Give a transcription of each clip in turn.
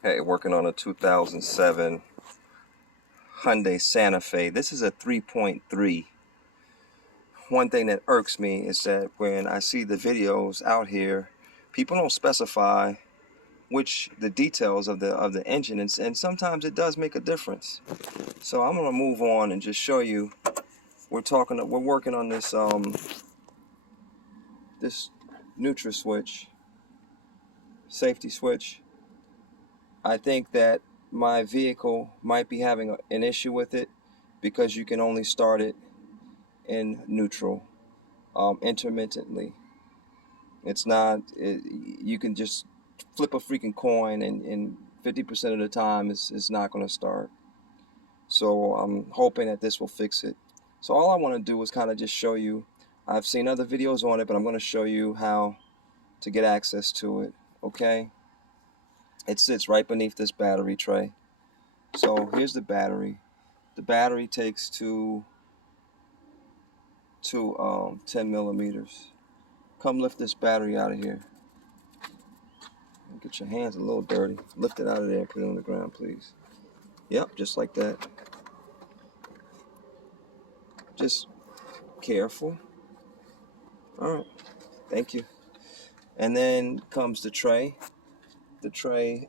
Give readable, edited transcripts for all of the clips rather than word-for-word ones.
Hey, working on a 2007 Hyundai Santa Fe. This is a 3.3. One thing that irks me is that when I see the videos out here, people don't specify which the details of the engine, and sometimes it does make a difference. So I'm gonna move on and just show you. We're working on this neutral switch, safety switch. I think that my vehicle might be having an issue with it because you can only start it in neutral intermittently. It's not, you can just flip a freaking coin and 50% of the time it's not going to start. So I'm hoping that this will fix it. So all I want to do is kind of just show you. I've seen other videos on it, but I'm going to show you how to get access to it. Okay? It sits right beneath this battery tray. So here's the battery. The battery takes to 10 millimeters. Come lift this battery out of here. Get your hands a little dirty. Lift it out of there. Put it on the ground, please. Yep, just like that. Just careful. All right. Thank you. And then comes the tray. The tray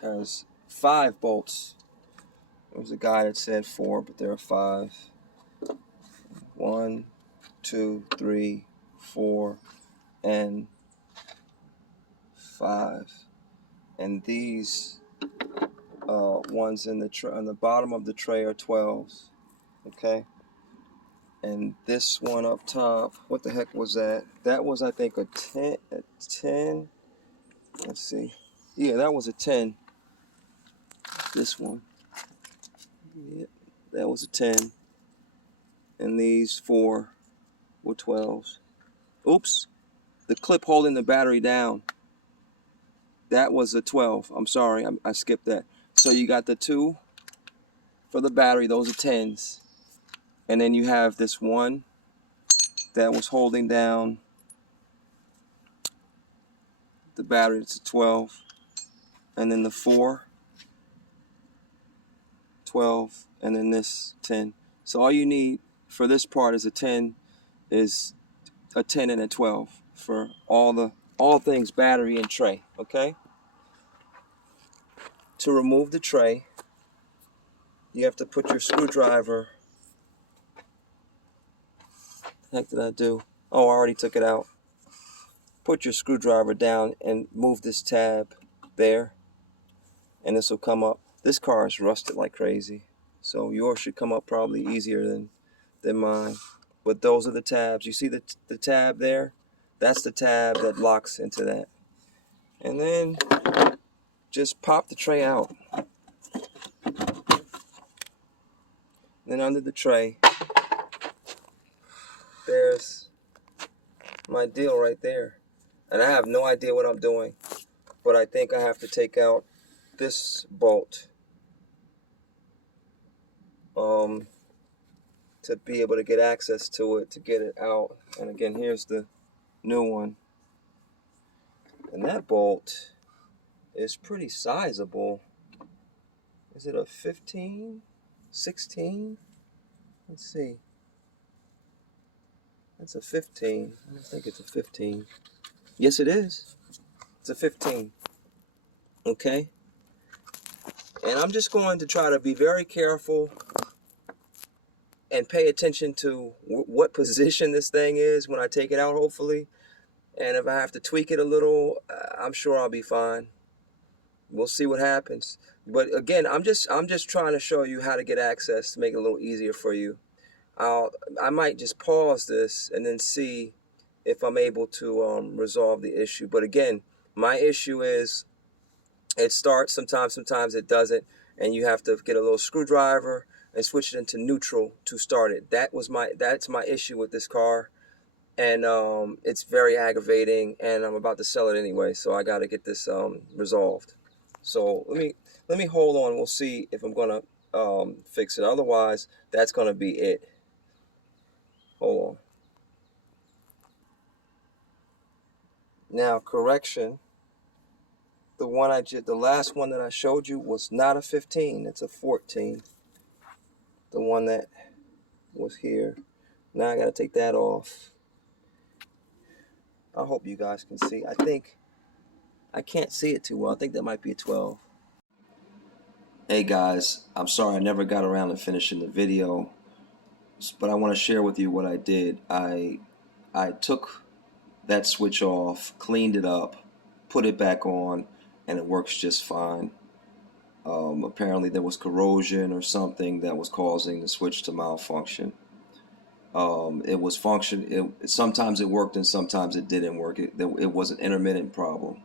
has 5 bolts. There was a guy that said 4, but there are 5. 1, 2, 3, 4, and 5. And these ones in the on the bottom of the tray are 12s. Okay. And this one up top, what the heck was that? That was, I think, a 10. Let's see. Yeah, that was a 10. This one. Yeah, that was a 10. And these 4 were 12s. Oops. The clip holding the battery down. That was a 12. I'm sorry, I skipped that. So you got the 2 for the battery. Those are 10s. And then you have this one that was holding down the battery. It's a 12. And then the 4, 12, and then this 10. So all you need for this part is a 10 and a 12 for all things battery and tray. Okay. To remove the tray, you have to put your screwdriver. What the heck did I do? Oh, I already took it out. Put your screwdriver down and move this tab there, and this will come up. This car is rusted like crazy, so yours should come up probably easier than mine. But those are the tabs. You see the tab there? That's the tab that locks into that. And then just pop the tray out. Then under the tray, there's my deal right there. And I have no idea what I'm doing, but I think I have to take out this bolt to be able to get access to it, to get it out. And again, here's the new one. And that bolt is pretty sizable. Is it a 15? 16? Let's see. That's a 15. I don't think it's a 15. Yes, it is. It's a 15. Okay? And I'm just going to try to be very careful and pay attention to what position this thing is when I take it out, hopefully. And if I have to tweak it a little, I'm sure I'll be fine. We'll see what happens. But again, I'm just trying to show you how to get access to make it a little easier for you. I might just pause this and then see if I'm able to resolve the issue. But again, my issue is it starts sometimes it doesn't, and you have to get a little screwdriver and switch it into neutral to start it. That's my issue with this car, and it's very aggravating. And I'm about to sell it anyway, so I got to get this resolved. So let me hold on. We'll see if I'm gonna fix it. Otherwise, that's gonna be it. Hold on. Now, correction. the last one that I showed you was not a 15. It's a 14. The one that was here. Now I gotta take that off. I hope you guys can see. I can't see it too well. I think that might be a 12. Hey guys, I'm sorry I never got around to finishing the video, but I want to share with you what I did. I took that switch off, cleaned it up, put it back on, and it works just fine. Apparently there was corrosion or something that was causing the switch to malfunction. It was sometimes it worked and sometimes it didn't work. It was an intermittent problem.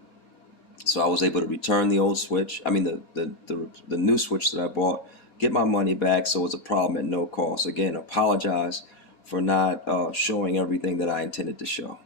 So I was able to return the old switch. I mean the new switch that I bought, get my money back. So it's a problem at no cost. Again, apologize for not showing everything that I intended to show.